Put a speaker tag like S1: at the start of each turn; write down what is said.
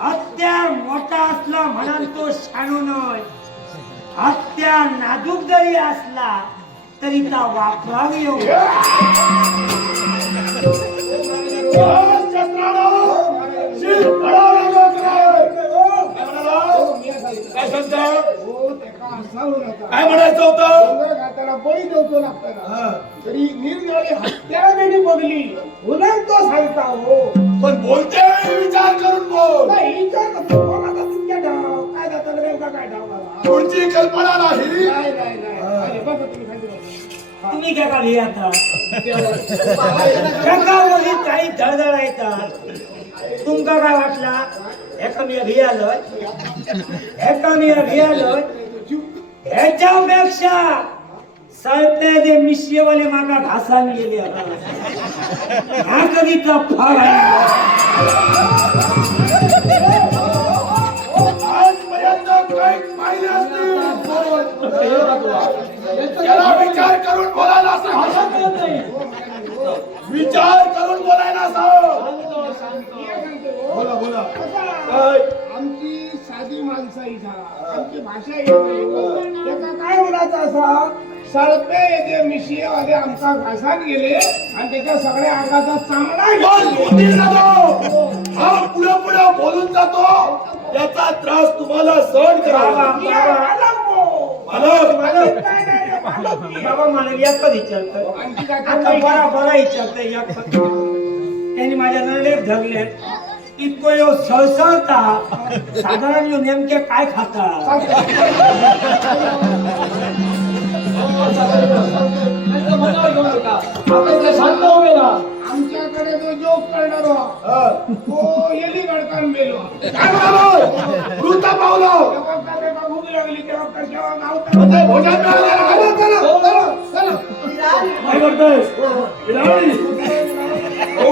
S1: हत्यार मोठा असला म्हणून तो शाणू नय हत्यार नाजूक जरी असला तरी ता वापरावी येऊ
S2: काय सांगता
S3: हो.
S2: काय म्हणायचं होतं?
S3: डोंगर घाटाला बळी देवतो लागताना तरी निरनिराळी हत्याराने बघली पुन्हा तो सांगता हो.
S2: पण बोलते?
S3: नेमका काय डाव लावला?
S2: पुढची कल्पना नाही.
S3: नाही नाही नाही. अरे बघा तुम्ही सांगितलं.
S1: तुम्ही काय का हे आता काही धडधड येतात तुमका काय वाटला? एका मी भियालोय एका मी भियालोय ह्याच्यापेक्षा सरते जे मिशियवाले मागा घासान गेले हा कधीचा फळ आहे
S2: त्याला विचार करून बोलायला विचार करून बोलायला बोला बोला?
S3: आमची साधी माणसं आमची भाषा त्याचा काय म्हणायचं असा? सळपे येते. मिशियामध्ये आमचा घासात गेले आणि त्याच्या सगळ्या अंगाचा चांगला
S2: जातो. हा पुढे पुढे बोलून जातो. याचा त्रास तुम्हाला सहन करावा.
S1: बाबा मला एकच विचारतं बरा बरा विचारतं एक त्यांनी माझ्या नरडेत धरले इतको यो सळसळता. साधारण यो नेमके काय खाता?
S3: आमच्याकडे जो जोक करणार. तो येली गडकान मेलो.
S2: काय पावलो.
S3: भूक लागली तेव्हा काय तेव्हा गावता
S2: ¡Aguántalo! ¡Aguántalo! ¡Aguántalo! ¡Aguántalo! ¡Aguántalo! ¡Aguántalo! ¡Aguántalo! ¡Aguántalo! ¡Aguántalo!